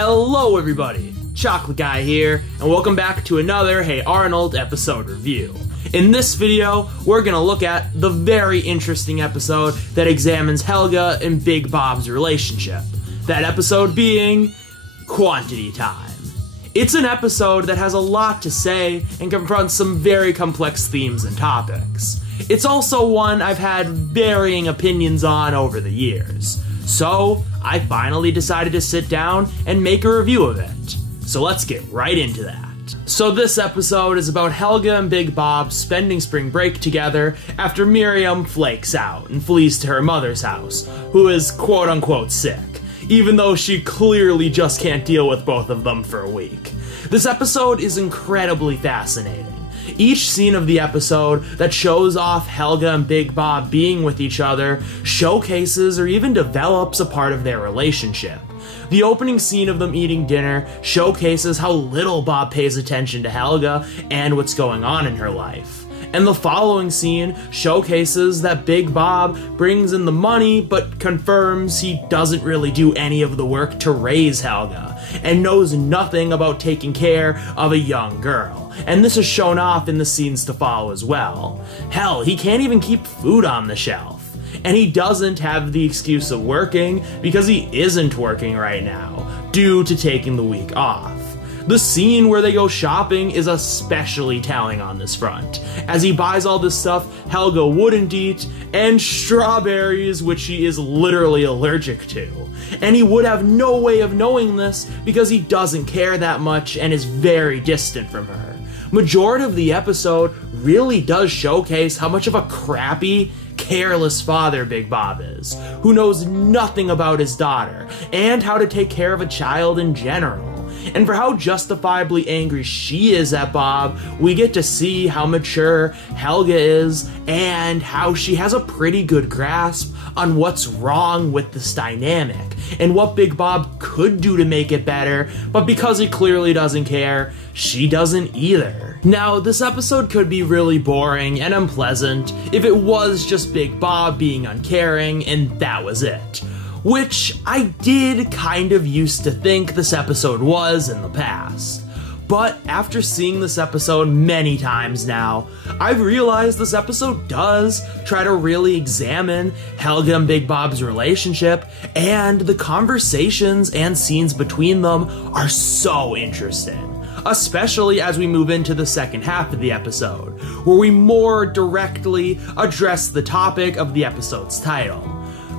Hello everybody, Chocolate Guy here, and welcome back to another Hey Arnold episode review. In this video, we're gonna look at the very interesting episode that examines Helga and Big Bob's relationship. That episode being Quantity Time. It's an episode that has a lot to say and confronts some very complex themes and topics. It's also one I've had varying opinions on over the years. So, I finally decided to sit down and make a review of it. So let's get right into that. So this episode is about Helga and Big Bob spending spring break together after Miriam flakes out and flees to her mother's house, who is quote-unquote sick, even though she clearly just can't deal with both of them for a week. This episode is incredibly fascinating. Each scene of the episode that shows off Helga and Big Bob being with each other showcases or even develops a part of their relationship. The opening scene of them eating dinner showcases how little Bob pays attention to Helga and what's going on in her life. And the following scene showcases that Big Bob brings in the money but confirms he doesn't really do any of the work to raise Helga and knows nothing about taking care of a young girl. And this is shown off in the scenes to follow as well. Hell, he can't even keep food on the shelf. And he doesn't have the excuse of working because he isn't working right now due to taking the week off. The scene where they go shopping is especially telling on this front, as he buys all this stuff Helga wouldn't eat, and strawberries, which she is literally allergic to. And he would have no way of knowing this because he doesn't care that much and is very distant from her. Majority of the episode really does showcase how much of a crappy, careless father Big Bob is, who knows nothing about his daughter, and how to take care of a child in general. And for how justifiably angry she is at Bob, we get to see how mature Helga is, and how she has a pretty good grasp on what's wrong with this dynamic, and what Big Bob could do to make it better, but because he clearly doesn't care, she doesn't either. Now, this episode could be really boring and unpleasant if it was just Big Bob being uncaring and that was it. Which I did kind of used to think this episode was in the past. But after seeing this episode many times now, I've realized this episode does try to really examine Helga and Big Bob's relationship, and the conversations and scenes between them are so interesting. Especially as we move into the second half of the episode, where we more directly address the topic of the episode's title.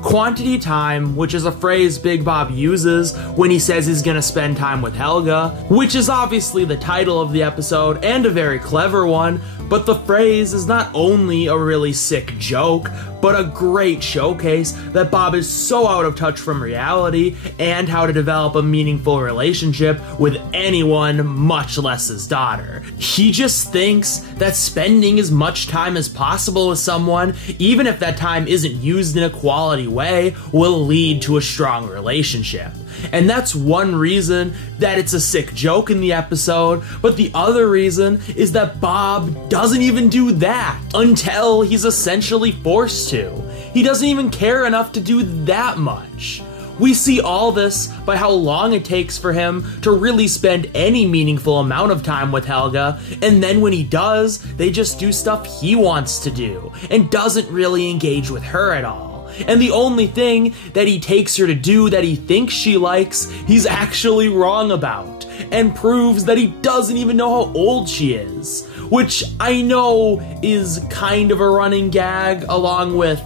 Quantity time, which is a phrase Big Bob uses when he says he's gonna spend time with Helga, which is obviously the title of the episode and a very clever one, but the phrase is not only a really sick joke, but a great showcase that Bob is so out of touch from reality and how to develop a meaningful relationship with anyone, much less his daughter. He just thinks that spending as much time as possible with someone, even if that time isn't used in a quality way, will lead to a strong relationship. And that's one reason that it's a sick joke in the episode, but the other reason is that Bob doesn't even do that until he's essentially forced to. He doesn't even care enough to do that much. We see all this by how long it takes for him to really spend any meaningful amount of time with Helga, and then when he does, they just do stuff he wants to do, and doesn't really engage with her at all. And the only thing that he takes her to do that he thinks she likes, he's actually wrong about, and proves that he doesn't even know how old she is. Which I know is kind of a running gag, along with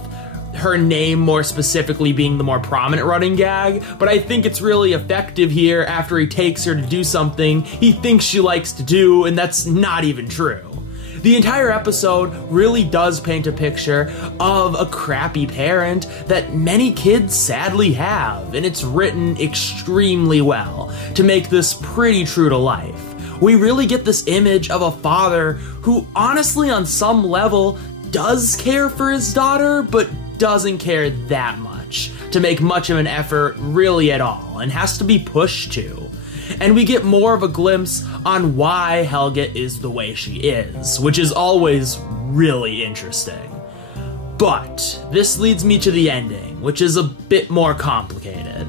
her name more specifically being the more prominent running gag, but I think it's really effective here after he takes her to do something he thinks she likes to do, and that's not even true. The entire episode really does paint a picture of a crappy parent that many kids sadly have, and it's written extremely well to make this pretty true to life. We really get this image of a father who honestly on some level does care for his daughter, but doesn't care that much to make much of an effort really at all, and has to be pushed to. And we get more of a glimpse on why Helga is the way she is, which is always really interesting. But this leads me to the ending, which is a bit more complicated.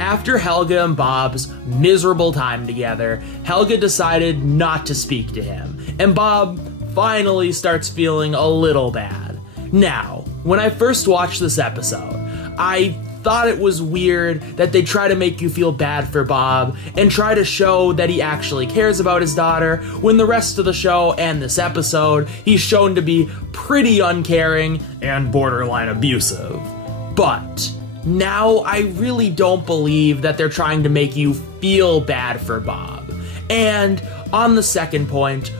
After Helga and Bob's miserable time together, Helga decided not to speak to him, and Bob finally starts feeling a little bad. Now, when I first watched this episode, I thought it was weird that they try to make you feel bad for Bob and try to show that he actually cares about his daughter, when the rest of the show and this episode, he's shown to be pretty uncaring and borderline abusive. But now I really don't believe that they're trying to make you feel bad for Bob. And on the second point,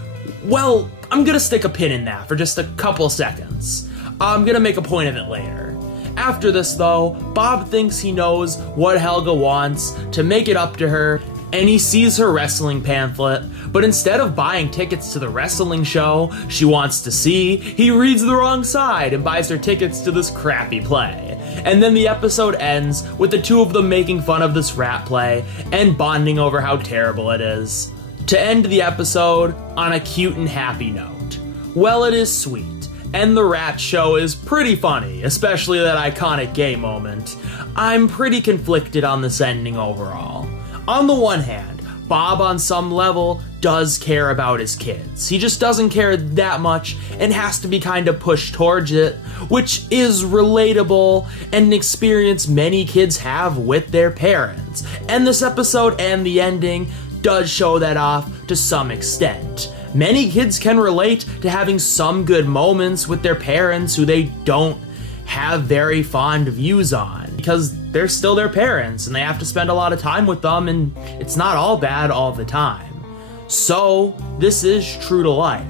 well, I'm gonna stick a pin in that for just a couple seconds. I'm gonna make a point of it later. After this though, Bob thinks he knows what Helga wants to make it up to her, and he sees her wrestling pamphlet, but instead of buying tickets to the wrestling show she wants to see, he reads the wrong side and buys her tickets to this crappy play. And then the episode ends with the two of them making fun of this rat play and bonding over how terrible it is, to end the episode on a cute and happy note. Well, it is sweet. And the rat show is pretty funny, especially that iconic gay moment. I'm pretty conflicted on this ending overall. On the one hand, Bob on some level does care about his kids. He just doesn't care that much and has to be kind of pushed towards it, which is relatable and an experience many kids have with their parents. And this episode and the ending does show that off to some extent. Many kids can relate to having some good moments with their parents who they don't have very fond views on, because they're still their parents and they have to spend a lot of time with them, and it's not all bad all the time. So this is true to life.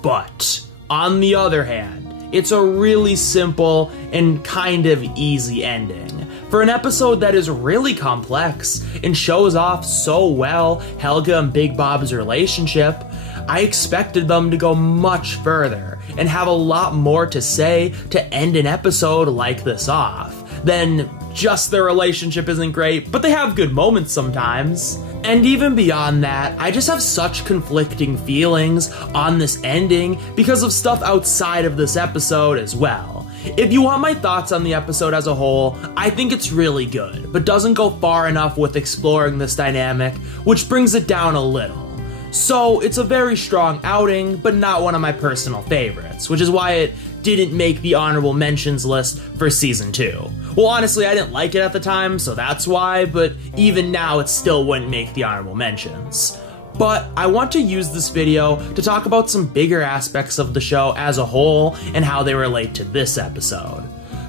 But on the other hand, it's a really simple and kind of easy ending. For an episode that is really complex and shows off so well Helga and Big Bob's relationship, I expected them to go much further and have a lot more to say to end an episode like this off than just their relationship isn't great, but they have good moments sometimes. And even beyond that, I just have such conflicting feelings on this ending because of stuff outside of this episode as well. If you want my thoughts on the episode as a whole, I think it's really good, but doesn't go far enough with exploring this dynamic, which brings it down a little. So it's a very strong outing, but not one of my personal favorites, which is why it didn't make the honorable mentions list for season 2. Well, honestly, I didn't like it at the time, so that's why, but even now it still wouldn't make the honorable mentions. But I want to use this video to talk about some bigger aspects of the show as a whole and how they relate to this episode.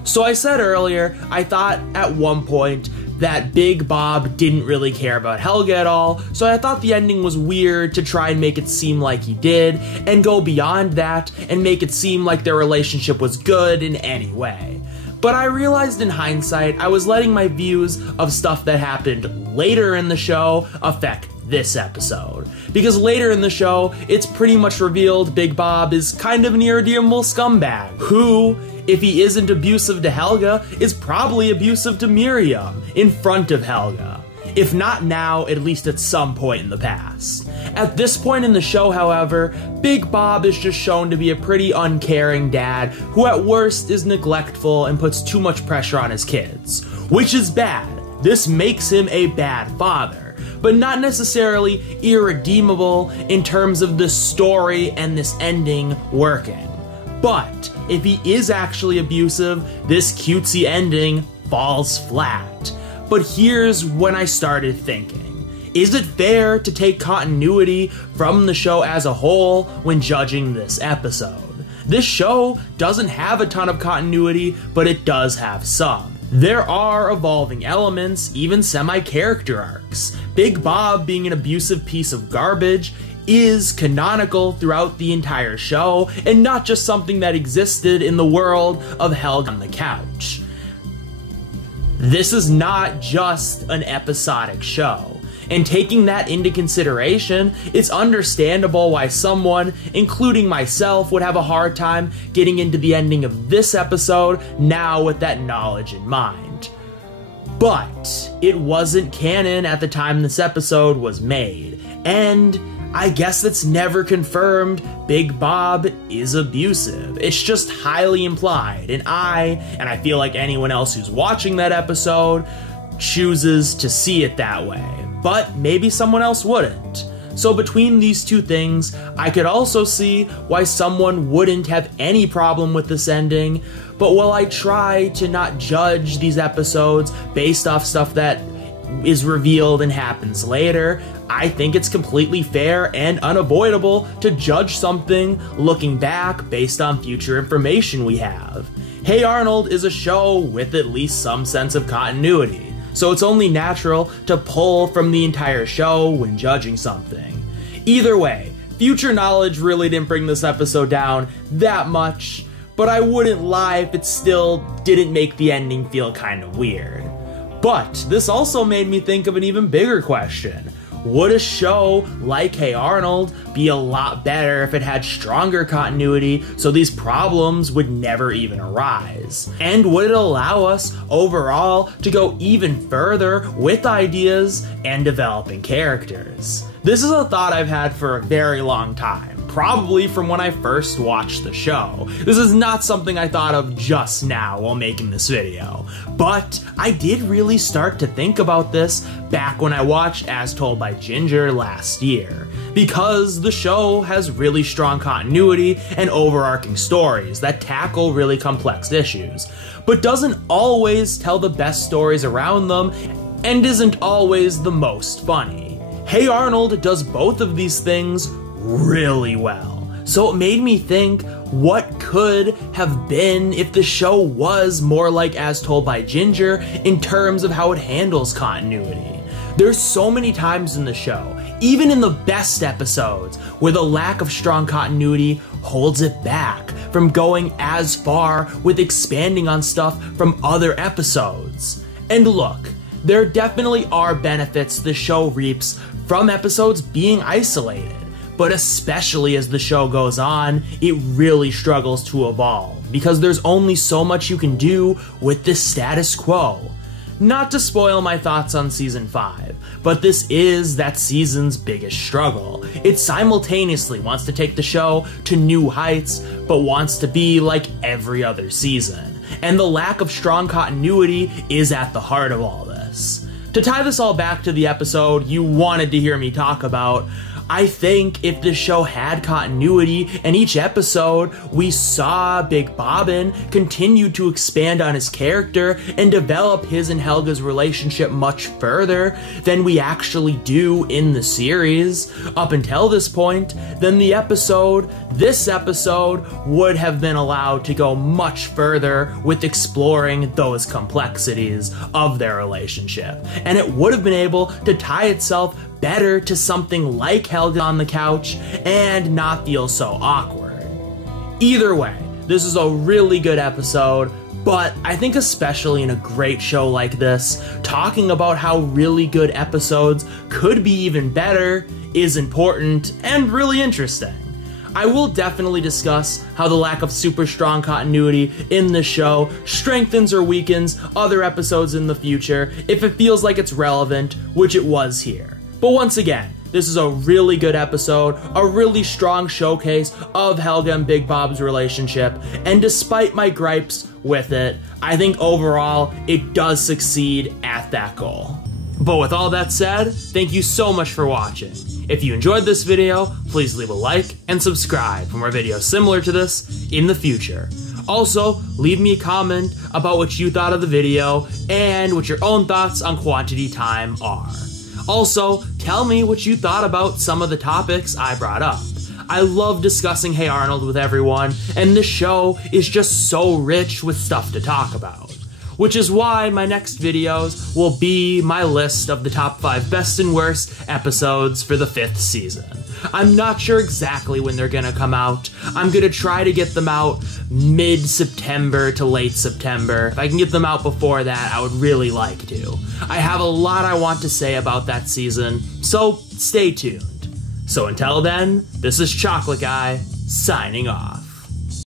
So I said earlier, I thought at one point that Big Bob didn't really care about Helga at all, so I thought the ending was weird to try and make it seem like he did, and go beyond that and make it seem like their relationship was good in any way. But I realized in hindsight I was letting my views of stuff that happened later in the show affect this episode. Because later in the show, it's pretty much revealed Big Bob is kind of an irredeemable scumbag, who, if he isn't abusive to Helga, is probably abusive to Miriam in front of Helga. If not now, at least at some point in the past. At this point in the show, however, Big Bob is just shown to be a pretty uncaring dad who at worst is neglectful and puts too much pressure on his kids, which is bad. This makes him a bad father, but not necessarily irredeemable in terms of the story and this ending working. But if he is actually abusive, this cutesy ending falls flat. But here's when I started thinking. Is it fair to take continuity from the show as a whole when judging this episode? This show doesn't have a ton of continuity, but it does have some. There are evolving elements, even semi-character arcs. Big Bob being an abusive piece of garbage is canonical throughout the entire show, and not just something that existed in the world of Helga on the couch. This is not just an episodic show, and taking that into consideration, it's understandable why someone, including myself, would have a hard time getting into the ending of this episode now with that knowledge in mind. But it wasn't canon at the time this episode was made, and I guess it's never confirmed Big Bob is abusive. It's just highly implied, and I feel like anyone else who's watching that episode, chooses to see it that way, but maybe someone else wouldn't. So between these two things, I could also see why someone wouldn't have any problem with this ending, but while I try to not judge these episodes based off stuff that is revealed and happens later, I think it's completely fair and unavoidable to judge something looking back based on future information we have. Hey Arnold is a show with at least some sense of continuity, so it's only natural to pull from the entire show when judging something. Either way, future knowledge really didn't bring this episode down that much, but I wouldn't lie if it still didn't make the ending feel kinda weird. But this also made me think of an even bigger question. Would a show like Hey Arnold be a lot better if it had stronger continuity so these problems would never even arise? And would it allow us overall to go even further with ideas and developing characters? This is a thought I've had for a very long time, probably from when I first watched the show. This is not something I thought of just now while making this video, but I did really start to think about this back when I watched As Told by Ginger last year, because the show has really strong continuity and overarching stories that tackle really complex issues, but doesn't always tell the best stories around them and isn't always the most funny. Hey Arnold does both of these things really well. So it made me think, what could have been if the show was more like As Told by Ginger in terms of how it handles continuity? There's so many times in the show, even in the best episodes, where the lack of strong continuity holds it back from going as far with expanding on stuff from other episodes. And look, there definitely are benefits the show reaps from episodes being isolated, but especially as the show goes on, it really struggles to evolve, because there's only so much you can do with the status quo. Not to spoil my thoughts on Season 5, but this is that season's biggest struggle. It simultaneously wants to take the show to new heights, but wants to be like every other season. And the lack of strong continuity is at the heart of all this. To tie this all back to the episode you wanted to hear me talk about, I think if this show had continuity and each episode we saw Big Bobbin continue to expand on his character and develop his and Helga's relationship much further than we actually do in the series up until this point, then this episode would have been allowed to go much further with exploring those complexities of their relationship, and it would have been able to tie itself better to something like Helga on the couch and not feel so awkward. Either way, this is a really good episode, but I think especially in a great show like this, talking about how really good episodes could be even better is important and really interesting. I will definitely discuss how the lack of super strong continuity in this show strengthens or weakens other episodes in the future if it feels like it's relevant, which it was here. But once again, this is a really good episode, a really strong showcase of Helga and Big Bob's relationship, and despite my gripes with it, I think overall it does succeed at that goal. But with all that said, thank you so much for watching. If you enjoyed this video, please leave a like and subscribe for more videos similar to this in the future. Also, leave me a comment about what you thought of the video and what your own thoughts on quantity time are. Also, tell me what you thought about some of the topics I brought up. I love discussing Hey Arnold with everyone, and this show is just so rich with stuff to talk about. Which is why my next videos will be my list of the top 5 best and worst episodes for the 5th season. I'm not sure exactly when they're gonna come out. I'm gonna try to get them out mid-September to late September. If I can get them out before that, I would really like to. I have a lot I want to say about that season, so stay tuned. So until then, this is Chocolate Guy, signing off.